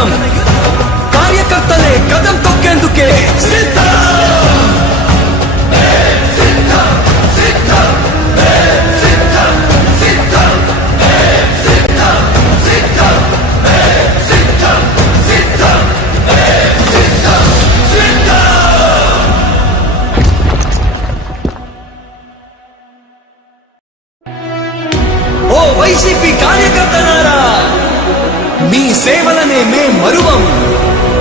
యుద్ధం కార్యకర్తలే కదం తొక్కేందుకే సిద్ధం వైసీపీ కార్యకర్తలారా మీ సేవలనే మే మరువం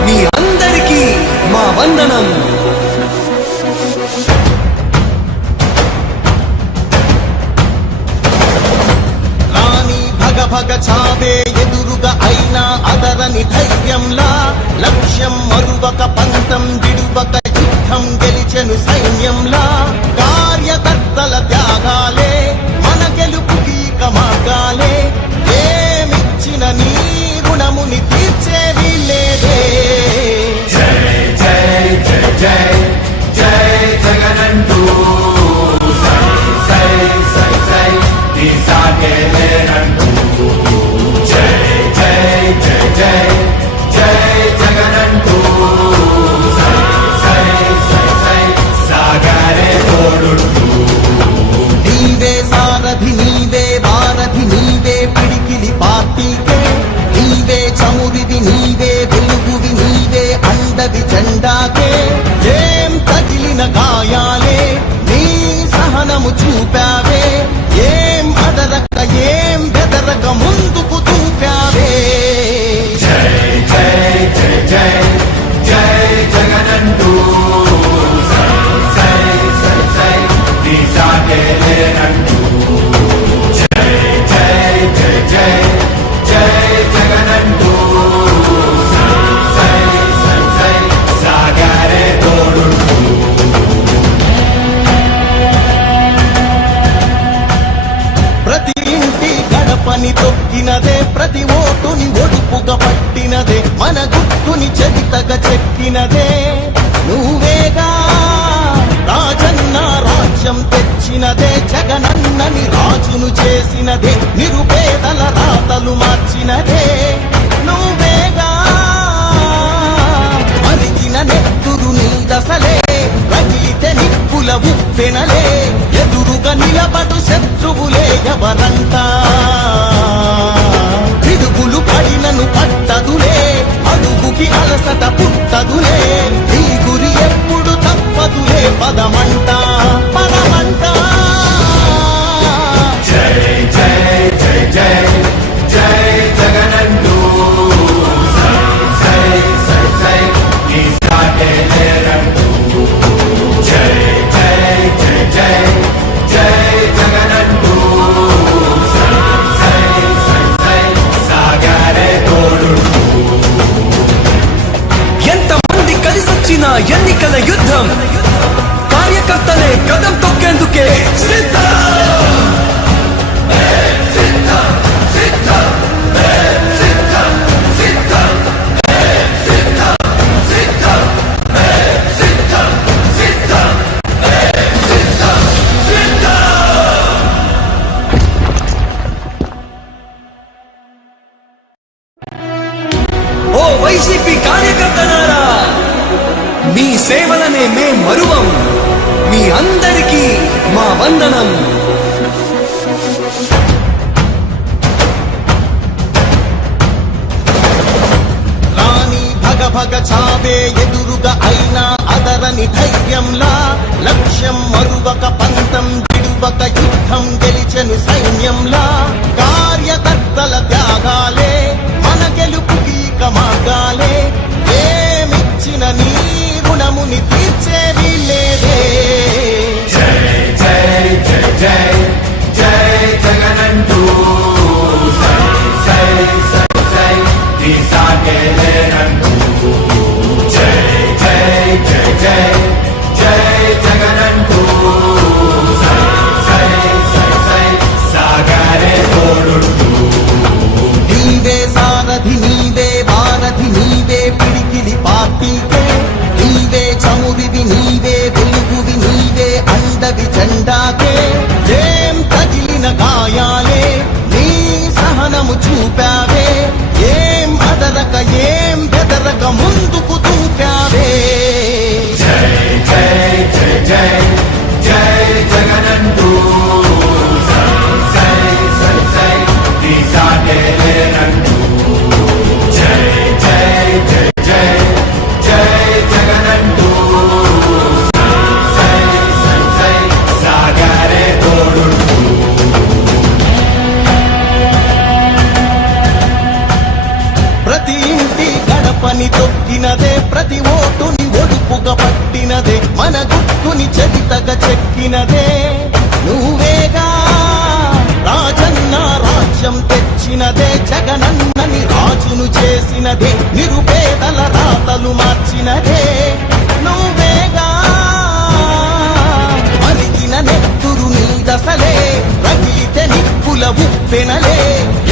మీ అందరికీ మా వందనం రాణి భగ భగ చావే ఎదురుగా అయినా అదరని ధైర్యంలా లక్ష్యం మరువక పంతం విడువక యుద్ధం గెలిచెను సైన్యంలా కార్యకర్తల త్యాగాలే మన గెలుపుకి మార్గాలే ఏమిచ్చిన నీ రుణముని తీర్చేది లేదే జై జై జై జై జై జగనంటూ సై సై సై సై తీసాగేలేనంటూ జై జై జై జై జై జగనంటూ సై సై సై సై సాగరే తోడుంటూ నీవే సారథి నీవే వారధి నీవే పిడికిలి పార్టీకే నీవే చమురిది నీవే వెలుగువి నీవే అండది జెండాకే ఏం తగిలిన గాయాలే నీ సహనము చూపావే ఏం అదరక ఏం బెదరక ముందుకు చూపావే జై జై జై జై జై జగనంటూ సై సై సై సై తీసాగేలేనంటూ జై జై జై జై జై జగనంటూ సై సై సై సై సాగరే తోడుంటూ ప్రతి ఇంటి గడపని తొక్కినదే ప్రతి ఓటుని ఒడుపుగా పట్టినదే మన గుర్తుని చరితగా చెక్కినదే నువ్వేగా రాజన్న రాజ్యం తెచ్చినదే జగనన్నని రాజును చేసినదే నిరుపేదల రాతలు మార్చినదే నువ్వేగా మరిగిన నెత్తురు నీ దశలే రగిలితే నిప్పుల ఉప్పెనలే ఎదురుగా నిలబడు శత్రువులే ఎవరంతా పిడుగులు పడినను పట్టదులే అడుగుకి అలసట పుట్టదులే ఈ గురి ఎప్పుడు తప్పదులే పదమంట పదమంట జై జై జై జై జై జగనంటూ సై సై సై సై తీసాగేలేనంటూ జై జై జై జై జై జగనంటూ సై సై సై సై సాగరే తోడుంటూ ఎంతమంది కలిసొచ్చిన ఎన్నికల యుద్ధం కార్యకర్తలే కదం తొక్కేందుకే సిద్ధం ఓ వైసీపీ కార్యకర్తలారా మీ సేవలనే మే మరువం మీ అందరికీ మా వందనం రాణి భగ భగ చావే ఎదురుగా అయినా అదరని ధైర్యంలా లక్ష్యం మరువక పంతం విడువక యుద్ధం గెలిచెను సైన్యంలా కార్యకర్తల త్యాగాలే మన గెలుపుకి మార్గాలే ఏమిచ్చిన నీ రుణముని తీర్చేది లేదే జై జై జై జై జై జగనంటూ సై సై సై సై తీసాగేలేనంటూ జై జై జై జై జై జగనంటూ సై సై సై సై సాగరే తోడుంటూ నీవే సారథి నీవే వారధి నీవే పిడికిలి పార్టీకే నీవే చమురిది నీ తొక్కినదే నువ్వేగా రాజన్న రాజ్యం తెచ్చినదే జగనన్నని రాజును చేసినదే నిరుపేదల రాతలు మార్చినదే నువ్వేగా మరిగిన నెత్తురు నీ దశలే రగిలితే నిప్పుల ఉప్పెనలే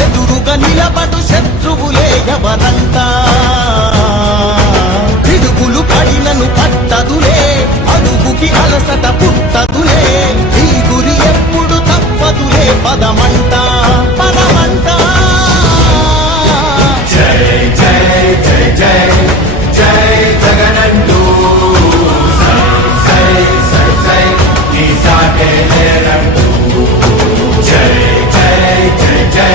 ఎదురుగా నిలబడు శత్రువులే ఎవరంతా పిడుగులు పడినను పట్టదులే అడుగుకి అలసట పుట్టదులే ఈ గురి ఎప్పుడు తప్పదులే పదమంట పదమంట జై జై జై జై జై జగనంటూ సై సై సై సై నీ సాటే లేరంటూ జై జై జై జై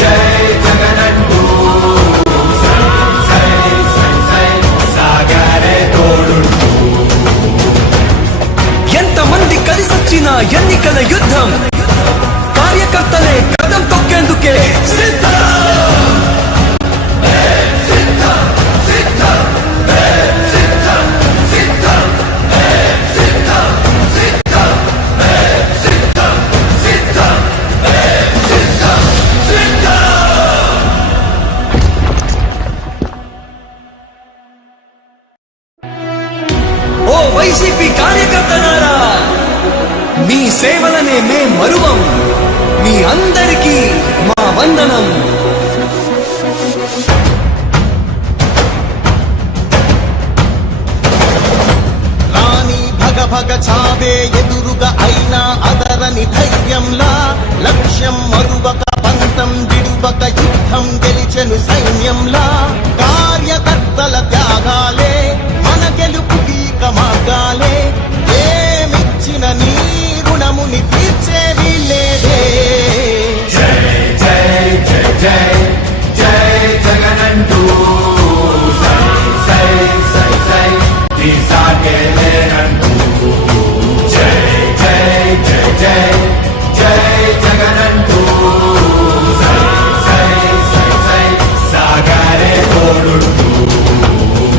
జై జగనంటూ సై సై సై సై సాగరే తోడుంటూ ఎంతమంది కలిసొచ్చిన ఎన్నికల యుద్ధం కార్యకర్తలే కదం తొక్కేందుకే సిద్ధం. ఓ వైసీపీ కార్యకర్తలారా, మీ సేవలనే మే మరువం. మీ అందరికీ మా వందనం. రాణి భగ భగ చావే ఎదురుగా అయినా అదరని ధైర్యంలా లక్ష్యం మరువక పంతం విడువక యుద్ధం గెలిచెను సైన్యంలా కార్యకర్తల త్యాగాలే మన గెలుపు గీక మార్గాలే ఏమిచ్చిన నీ రుణముని తీర్చేవి లేదే జై జై జై జై జై జగనంటూ సై సై సై సై నీ సాటే లేరంటూ జై జై జై జై జై జగనంటూ సై సై సై సై సాగరే తోడుంటూ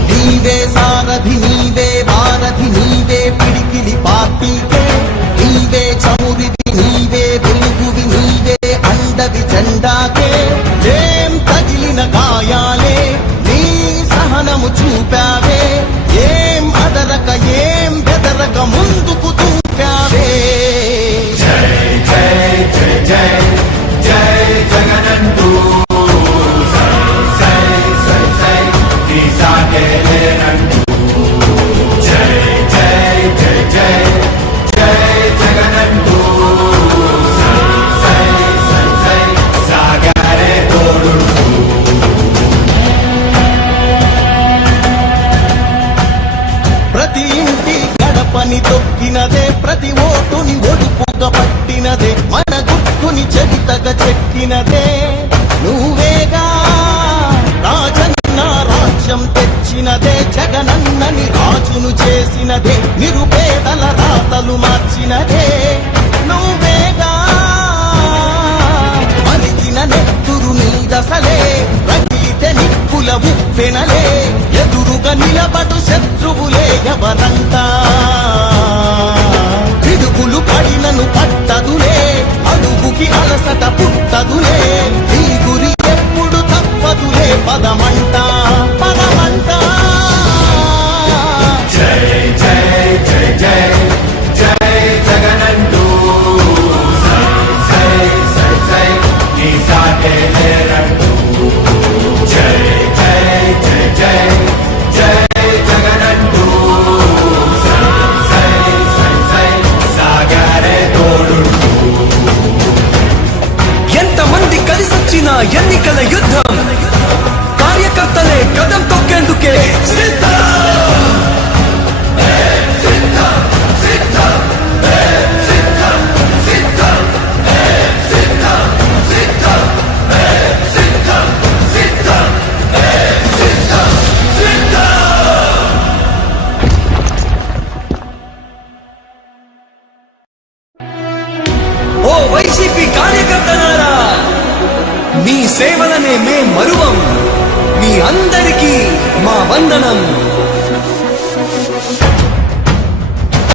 నీవే సారథి నీవే వారధి నీవే పిడికిలి పార్టీకే నీవే చమురిది నీవే వెలుగువి నీవే అండవి జెండాకే ఏం తగిలిన గాయాలే నీ సహనము చూపావే ఏం అదరక ఏం బెదరక ముందుకు దూకావే జై జై జై జై జై జగనంటూ సై సై సై సై నీ సాటే లేరంటూ జై జై జై జై జై జగనంటూ సై సై సై సై సాగరే తోడుంటూ ప్రతి ఇంటి గడపని తొక్కినదే ప్రతి ఓటుని ఒడుపుగా పట్టినదే మన గుర్తుని చరితగా చెక్కినదే నువ్వేగా రాజన్న రాజ్యం తెచ్చినదే జగనన్నని రాజును చేసినదే నిరుపేదల రాతలు మార్చినదే నువ్వేగా మరిగిన నెత్తురు నీ దశలే రగిలితే నిప్పుల ఉప్పెనలే ఎదురుగా నిలబడు శత్రువులే ఎవరంతా పిడుగులు పడినను పట్టదులే అడుగుకి అలసట పుట్టదులే ఈ గురి ఎప్పుడు తప్పదులే పదమంట పదమంట జై జై జై జై జై జగనంటూ సై సై సై సై నీ సాటే లేరంటూ జై జై జై జై జై జగనంటూ సై సై సై సై సాగరే తోడుంటూ ఎంతమంది కలిసొచ్చిన ఎన్నికల యుద్ధం కార్యకర్తలే కదం తొక్కేందుకే సిద్ధం. ఓ వైసీపీ కార్యకర్తలారా, మీ సేవలనే మే మరువం. మీ అందరికీ మా వందనం.